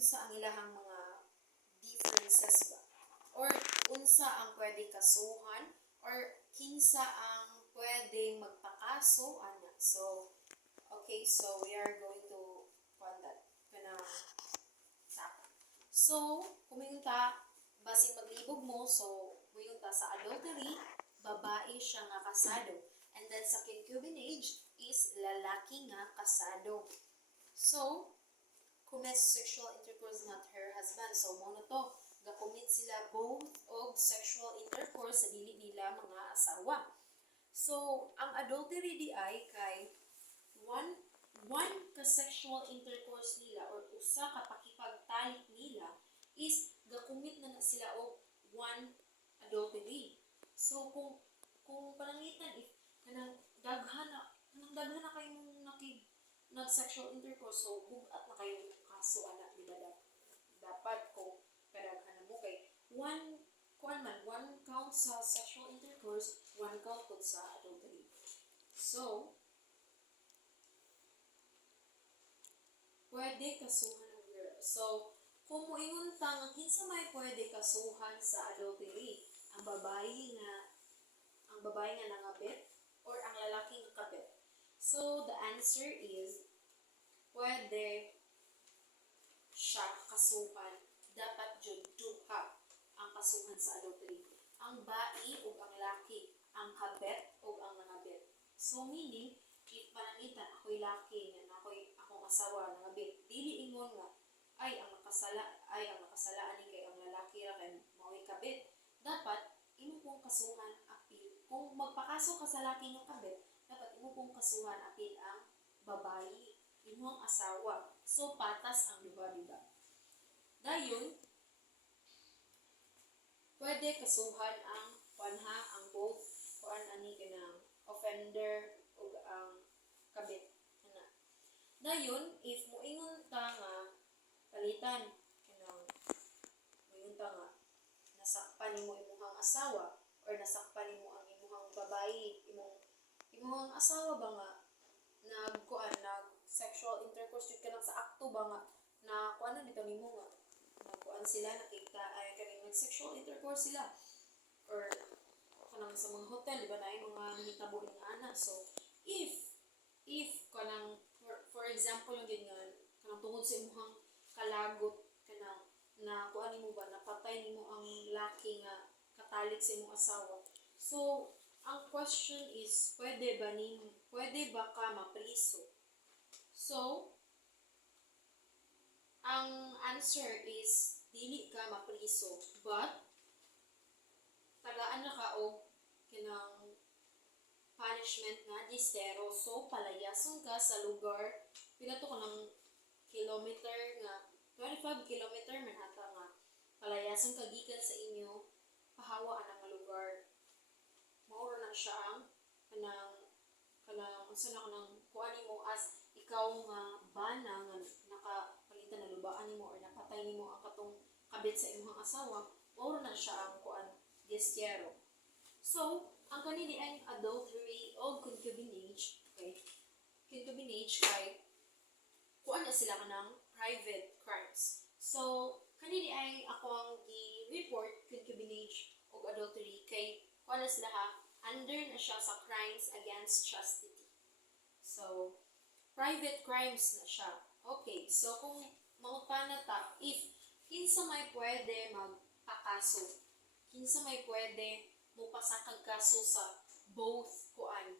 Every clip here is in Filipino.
unsa ang ilahang mga differences ba? Or unsa ang pwede kasuhan? Or kinsa ang pwedeng magpakaso ana? So, okay, so we are going to find that kanang sa. So, kumingon ta basin maglibog mo, so kumingon ta sa adultery, babae siya nga kasado. And then sa concubinage is lalaki nga kasado. So, commits sexual intercourse not her husband. So, mo na to, ga-commit sila both og sexual intercourse sa dili nila mga asawa. So, ang adultery di ay kay one ka sexual intercourse nila or usa ka pakipagtalik nila is ga-commit na sila og one adultery. So, kung panangitan if kanang daghan na kayo nag-sexual intercourse, so bugat na kayo kaso ana, di ba dapat kung kadaghan mo kay one count sa sexual intercourse, one count po sa adultery. So, pwede kasuhan ng girl. So, kung moingon ta nga kinsa may pwede kasuhan sa adultery, ang babae nga nangabit or ang lalaki nga kabit. So, the answer is pwede siya kasuhan. Dapat jud duha ang kasuhan sa adultery. Ang bai ug ang laki, ang kabet ug ang nangabit. So, meaning, if panangitan ako'y laki nga akong asawa nangabit, dili ingon nga ay ang nakasala ani kay ang lalaki ra kay mao'y kabit. Dapat imo pong kasuhan apil. Kung magpakaso ka sa laki nga kabit, dapat imo pong kasuhan apil ang babayi, imong asawa. So patas ang duha, diba? Dayon, pwede kasuhan ang both ani kanang offender ug ang kabit. Dayon, if moingon ta nga palitan kanang moingon ta nga nasakpan nimo imong asawa or nasakpan nimo ang imong babayi, imong asawa ba nga nag sexual intercourse jud ka lang sa akto ba nga na kuan dito nimo nga nagkuan sila nakita ay kaning nag-sexual intercourse sila or kanang sa mga hotel, di ba na yung mga nahitabo nga ana. So, if kanang for example yung yun nga kanang tungod sa imong kalagot kanang na kuan nimo ba napatay nimo ang laki nga katalik sa imong asawa. So, ang question is pwede ba ka mapriso? So, ang answer is dili ka mapriso, but tagaan na ka og kanang punishment nga distero. So, palayason ka sa lugar pila to kanang kilometer nga 25 kilometer man ata nga palayason ka gikan sa inyo pahawa anang nga lugar. Mauro na siya ang kanang unsa na kanang kuan nimo as ikaw nga bana nga nakapalitan na lubaan nimo or napatay nimo ang katong kabit sa imong asawa, mauro na siya ang kuan gestiero. So, ang kanini ay adultery o concubinage, okay? Concubinage kay kuan na sila kanang private crimes. So, kanini ay ako ang gi-report concubinage o adultery kay kuan na sila under na siya sa crimes against chastity. So, private crimes na siya. Okay, so kung mangutana ta, if kinsa may pwede magpakaso, kinsa may pwede mupasakag kaso sa both mga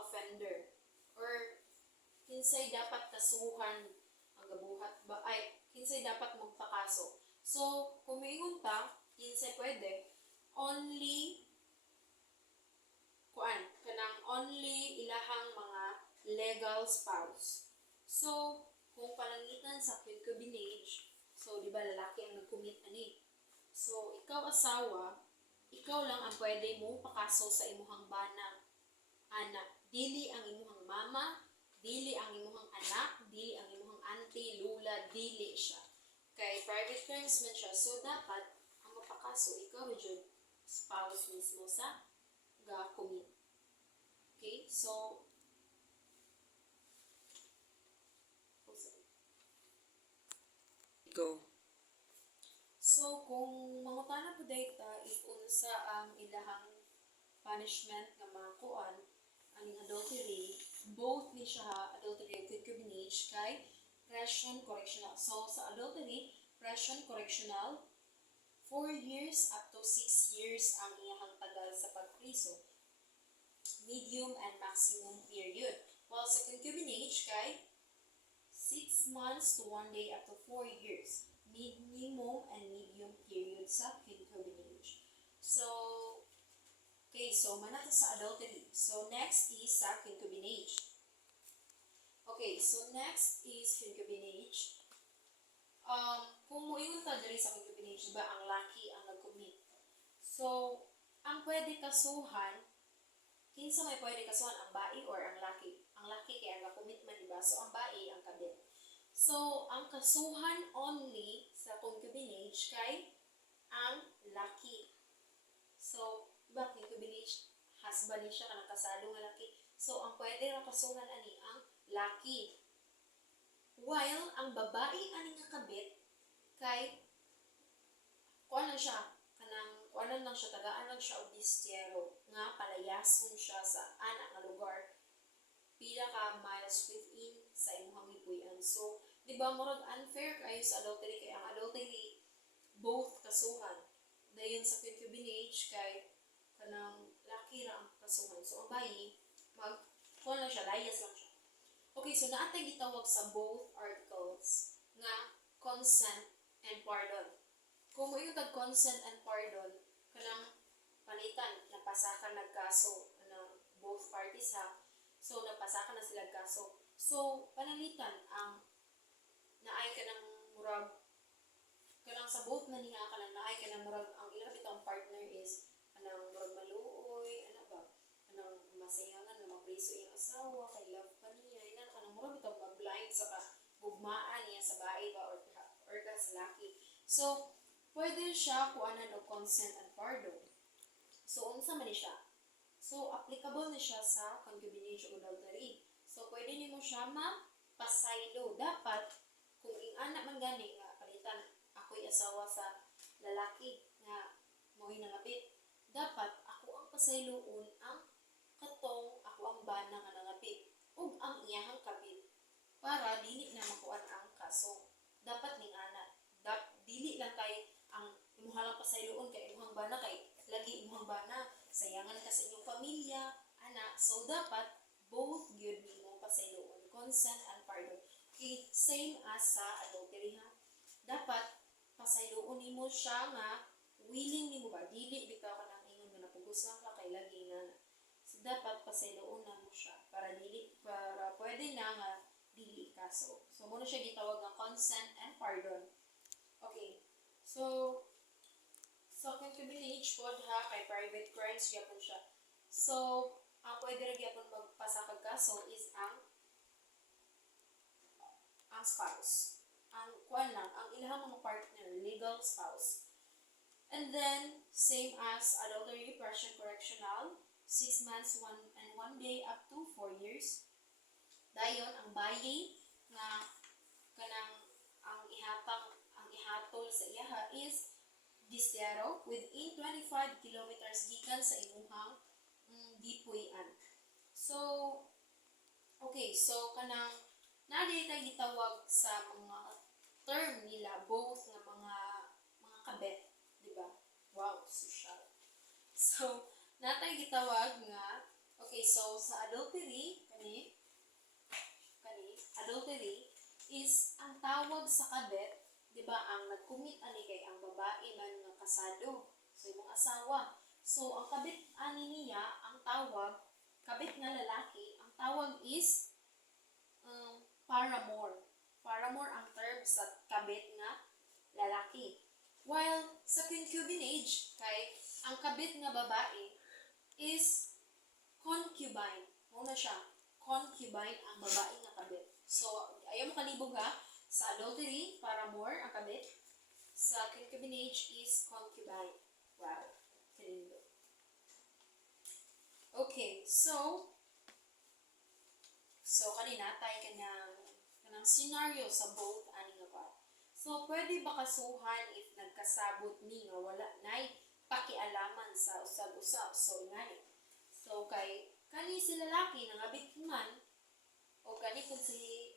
offender, or kinsay dapat kasuhan ang gabuhat ba ay kinsay dapat magpakaso. So, kung miingon ta, kinsay pwede, only ilahang mga legal spouse. So, kung palangitan sa concubinage, so di ba lalaki ang nag-commit ani. So, ikaw asawa, ikaw lang ang pwede mo pakaso sa imuhang bana, anak. Dili ang imuhang mama, dili ang imuhang anak, dili ang imuhang auntie, lula, dili siya. Kay private crimes man siya. So, dapat ang mapakaso, ikaw jud spouse mismo sa ga-commit. Okay? So, Go. So, kung mangutana po data, if unsa ang ilahang punishment nga makuan aning adultery, both ni siya adultery ug concubinage kay Pression Correctional. So, sa adultery, Pression Correctional, 4 years up to 6 years ang iyahang tagal sa pagpriso. Medium and maximum period. While sa concubinage kay 6 months to 1 day up to 4 years. Minimum and medium period sa concubinage. So, okay, so manata sa adultery. So, next is sa concubinage. Okay, so next is concubinage. Kung muingon ta diri sa concubinage, diba, ang laki ang nag-commit. So, ang pwede kasuhan, kinsa may pwede kasuhan, ang bai or ang laki? Ang laki kay ang nag-commit man, diba? So, ang bai ang kabit. So, ang kasuhan only sa concubinage kay ang laki. So, diba, concubinage, husband ni siya, kanang kasalo nga laki. So, ang pwede ra kasuhan ani ang laki. While ang babae ani nga kabit kay kuan lang siya, kanang kuanan lang siya, tagaan lang siya og distyero nga palayason siya sa ana nga lugar pila ka miles within sa imong gipuy-an. So, di ba murag unfair kayo sa adultery kay ang adultery both kasuhan. Dayon sa concubinage kay kanang laki ra ang kasuhan. So, ang bayi mag kuan lang siya, layas lang siya. Okay, so naatay gitawag sa both articles nga consent and pardon. Kung mo yung consent and pardon, kanang palitan, napasakan nagkaso ng both parties ha. So, napasakan na sila kaso. So, panalitan ang naay ka ng murag, kanang sa both na niya ka lang naay ka ng murag, ang ilang bitang partner is, kanang murag maluoy, ano ba, kanang masayangan na mapriso yung asawa, kay love pa niya, inan kanang murag bitang mag-blind sa bugmaan niya sa bae ba, or ka sa laki. So, pwede siya kuanan og consent and pardon. So, unsa man ni siya? So, applicable na siya sa concubinage o adultery. So, pwede nimo siya mapasaylo. Dapat, kung ing-anak man gani nga palitan, ako'y asawa sa lalaki nga mo'y nangabit, dapat ako ang pasayloon ang katong ako ang bana nga nangabit ug ang iyahang kabit para dili na makuan ang kaso. Dapat ning anak. Dili lang kay ang imuha lang pasayloon kay imuhang bana kay lagi imuhang bana, sayangan ka sa inyong pamilya, anak. So, dapat, both gyud nimo pasayloon, consent and pardon. Okay, same as sa adultery ha. Dapat, pasayloon nimo siya nga, willing nimo ba, dili bitaw ka nang ingon nga napugos lang ka kay lagi na. So, dapat, pasayloon na mo siya, para pwede na nga, dili ikaso. So, muna siya gitawag ng consent and pardon. Okay, so, concubinage pod ha, kay private crimes gyapon siya. So, ang pwede ra gyapon magpasa kag kaso is ang spouse. Ang kuan lang, ang ilahang mga partner, legal spouse. And then, same as adultery, Pression Correctional, 6 months, 1 day up to 4 years. Dayon, ang bayi nga kanang ang ihatol sa iyaha is distyero within 25 kilometers gikan sa imuhang gipuy-an. So, okay, so kanang naadi tay gitawag sa mga term nila both nga mga kabet, di ba? Wow, social. So, natay gitawag nga okay, so sa adultery adultery is ang tawag sa kabet, di ba, ang nag-commit ani kay ang babae man nga kasado, so imong asawa. So, ang kabit ani niya, ang tawag, kabit nga lalaki, ang tawag is paramour. Paramour ang term sa kabit nga lalaki. While sa concubinage, kay ang kabit nga babae is concubine. Muna siya, concubine ang babae nga kabit. So, ayaw mo kalibog ha, sa adultery, paramour ang kabit. Sa concubinage is concubine. Wow, kalindo. Okay, so kanina tayo kanang scenario sa both ani nga ba. So, pwede ba kasuhan if nagkasabot ni nga wala nay pakialaman sa usab-usab? So, ingani. So, kani si lalaki nangabit man o kani kung si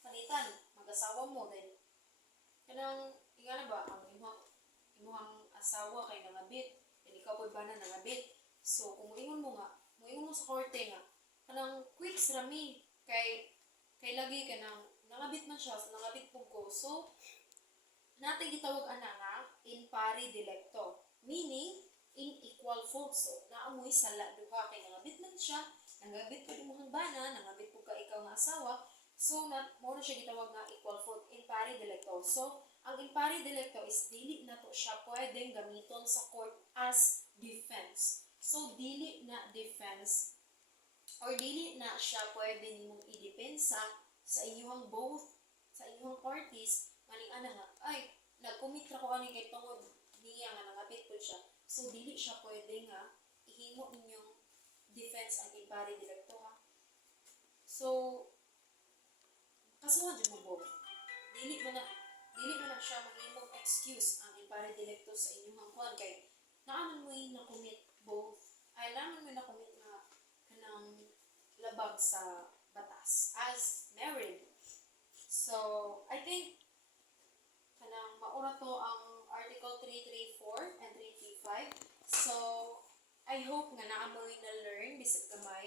panitan mag-asawa mo then kanang ingana ba ang imuhang asawa kay nangabit then ikaw pud ba na nangabit. So, kung moingon mo sa korte nga kanang quits rami kay lagi ka nang nangabit man siya, so nangabit pug ko. So, natin gitawag ana nga in pari delicto, meaning in equal fault. So, naamoy sala duha kay nangabit man siya, nangabit pud imong bana, nangabit pud ka ikaw nga asawa. So, mao na siya gitawag nga equal fault in pari delicto. So, ang in pari delicto is dili na to siya pwedeng gamiton sa court as defense. So, dili na defense or dili na siya pwede nimong idepensa sa inyong parties maning ana nga ay nagcommit ra ko ani kay tungod niya nga nangabit pud siya. So dili siya pwede nga ihimo ninyong defense ang impari direkto ha. So kasuhan jud mo both. Dili man na siya mahimong excuse ang impari direkto sa inyong kuan kay naaman mo na commit both. Ay naaman mo na commit nga kanang labag sa batas as married. So, I think kanang maura to ang Article 334 and 335. So, I hope nga naamoy na learn bisag gamay